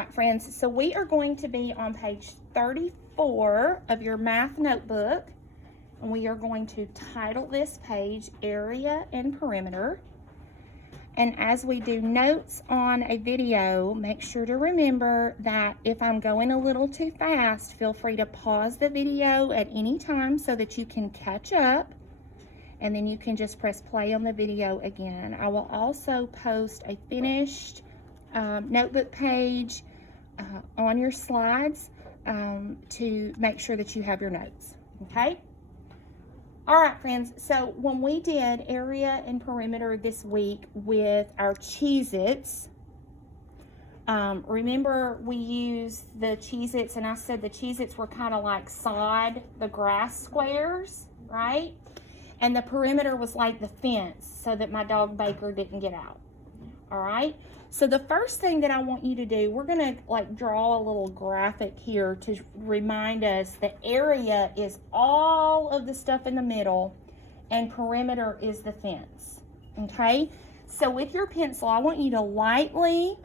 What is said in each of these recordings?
right, friends, so we are going to be on page 34 of your math notebook, and we are going to title this page Area and Perimeter. And as we do notes on a video, make sure to remember that if I'm going a little too fast, feel free to pause the video at any time so that you can catch up, and then you can just press play on the video again. I will also post a finished notebook page on your slides to make sure that you have your notes, okay? All right, friends, so when we did area and perimeter this week with our Cheez-Its, remember we used the Cheez-Its, and I said the Cheez-Its were kind of like sod, the grass squares, right? And the perimeter was like the fence so that my dog Baker didn't get out, all right? So the first thing that I want you to do, we're gonna like draw a little graphic here to remind us that area is all of the stuff in the middle and perimeter is the fence, okay? So with your pencil, I want you to lightly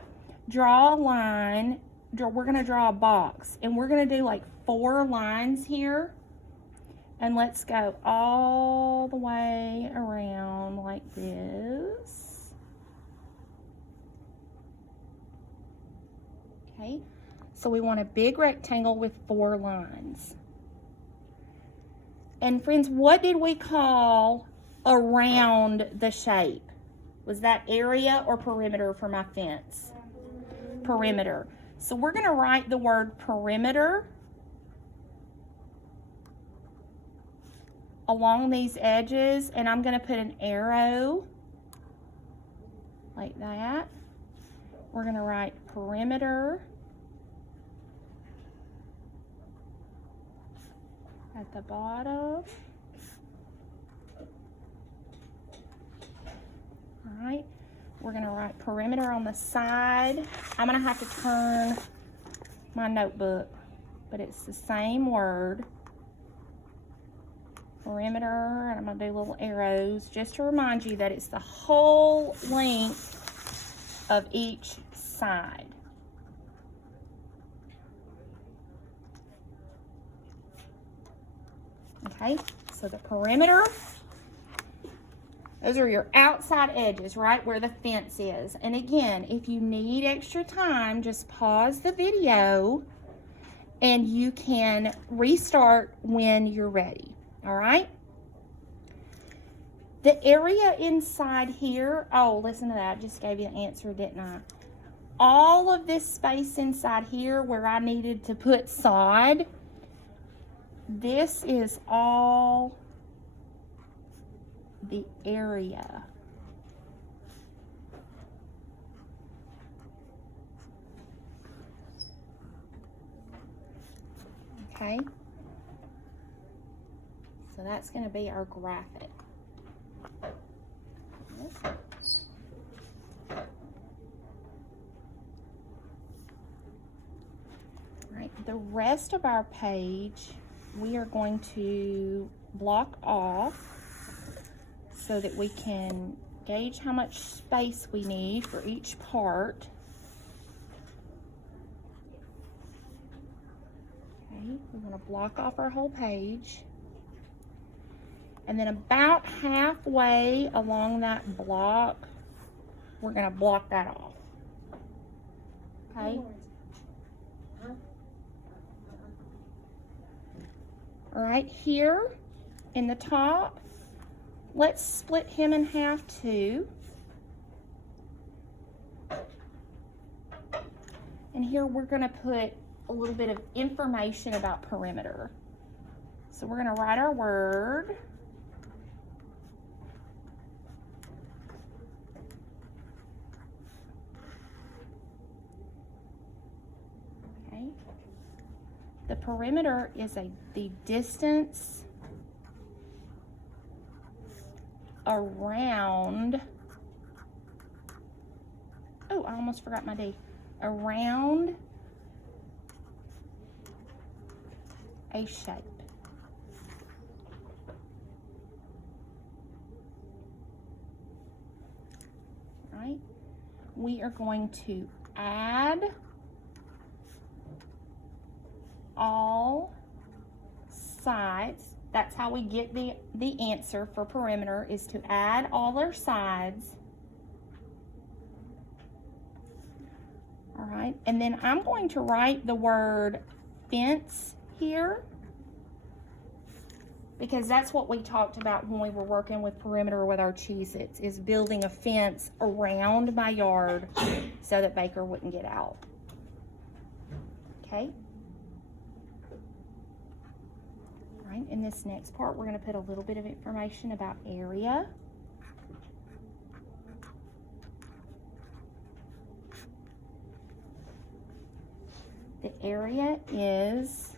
draw a line. We're gonna draw a box, and we're gonna do like 4 lines here. And let's go all the way around like this. Okay, so we want a big rectangle with 4 lines. And friends, what did we call around the shape? Was that area or perimeter for my fence? Perimeter. So we're going to write the word perimeter along these edges, and I'm going to put an arrow like that. We're going to write perimeter at the bottom. All right, we're going to write perimeter on the side. I'm going to have to turn my notebook, but it's the same word. Perimeter, and I'm going to do little arrows just to remind you that it's the whole length of each side. Okay, so the perimeter, those are your outside edges, right where the fence is. And again, if you need extra time, just pause the video and you can restart when you're ready. All right. The area inside here, oh, listen to that. I just gave you an answer, didn't I? All of this space inside here where I needed to put sod, this is all the area. Okay. So that's going to be our graphic. All right, the rest of our page we are going to block off so that we can gauge how much space we need for each part. Okay, we want to block off our whole page. And then about halfway along that block, we're going to block that off. Okay? All right, here in the top, let's split him in half too. And here we're going to put a little bit of information about perimeter. So we're going to write our word. Okay. The perimeter is the distance around, oh, I almost forgot my D, around a shape. Right? We are going to add all sides. That's how we get the answer for perimeter, is to add all our sides. All right, and then I'm going to write the word fence here, because that's what we talked about when we were working with perimeter with our Cheez-Its, is building a fence around my yard so that Baker wouldn't get out. Okay. All right, in this next part, we're going to put a little bit of information about area. The area is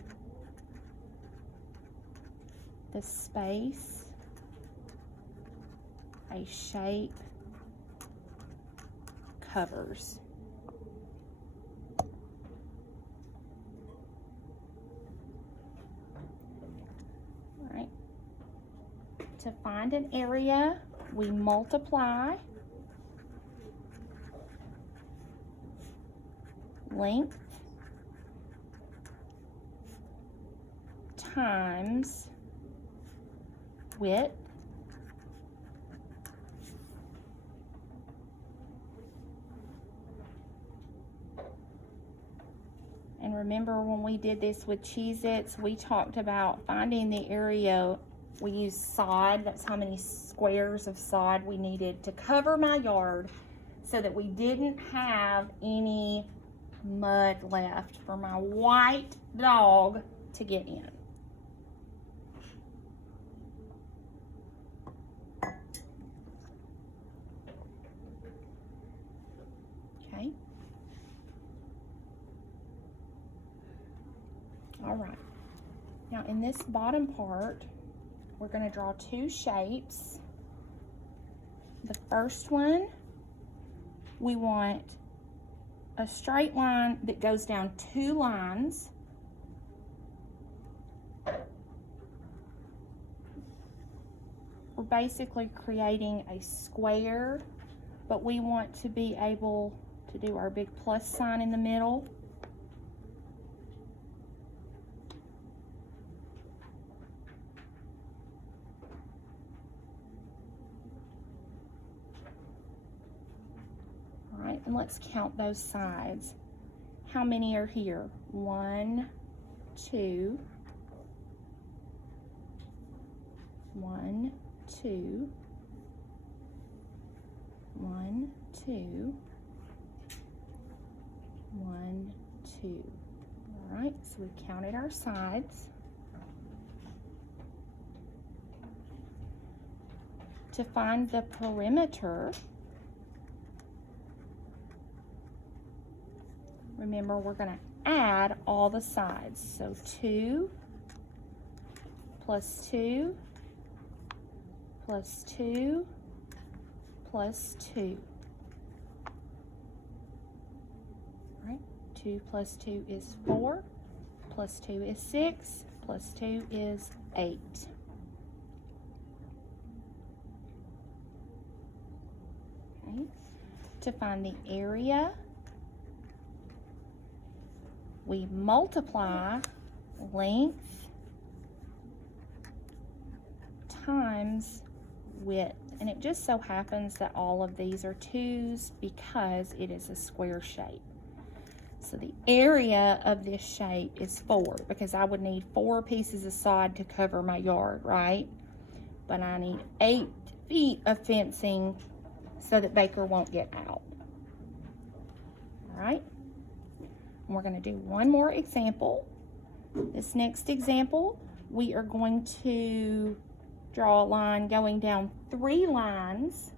the space a shape covers. All right. To find an area, we multiply length times width and remember when we did this with Cheez-Its, we talked about finding the area. We used sod. That's how many squares of sod we needed to cover my yard so that we didn't have any mud left for my white dog to get in. Okay. All right. Now in this bottom part, we're going to draw two shapes. The first one, we want a straight line that goes down two lines. We're basically creating a square, but we want to be able to do our big plus sign in the middle. All right, and let's count those sides. How many are here? 1, 2, 1, 2, 1, 2, 1, 2. All right, so we counted our sides. To find the perimeter, remember we're going to add all the sides. So 2 plus 2 plus 2 plus 2. All right, 2 plus 2 is 4, plus 2 is 6, plus 2 is 8. Okay. To find the area, we multiply length times width. And it just so happens that all of these are 2's because it is a square shape. So the area of this shape is 4 because I would need 4 pieces of sod to cover my yard, right? But I need 8 feet of fencing so that Baker won't get out. All right? And we're going to do one more example. This next example, we are going to draw a line going down 3 lines.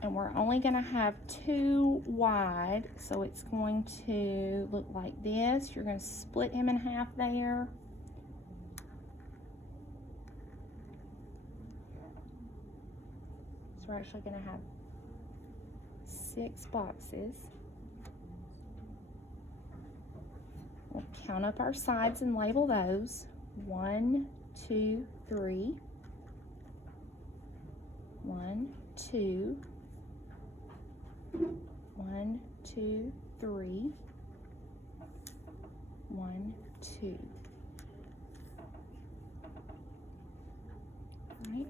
And we're only going to have 2 wide, so it's going to look like this. You're going to split him in half there. So we're actually going to have 6 boxes. We'll count up our sides and label those. 1, 2, 3. 1, 2. 1, 2, 3. 1, 2. Right.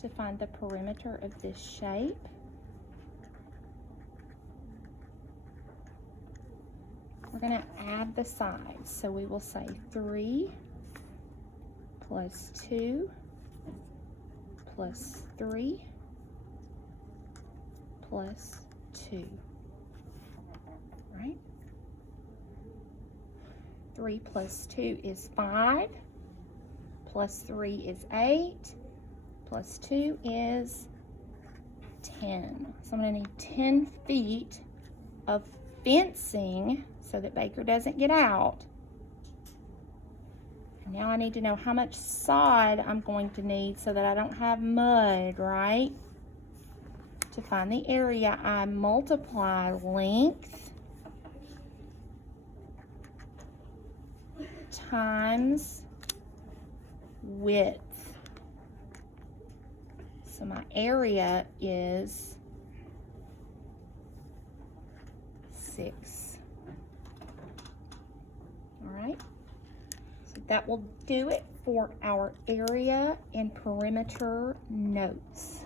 To find the perimeter of this shape, we're going to add the sides. So we will say 3 plus 2 plus 3 plus 2. Right? 3 plus 2 is 5, plus 3 is 8, plus 2 is 10. So I'm going to need 10 feet of fencing so that Baker doesn't get out. And now I need to know how much sod I'm going to need so that I don't have mud, right? To find the area, I multiply length times width. So my area is 6. All right. So that will do it for our area and perimeter notes.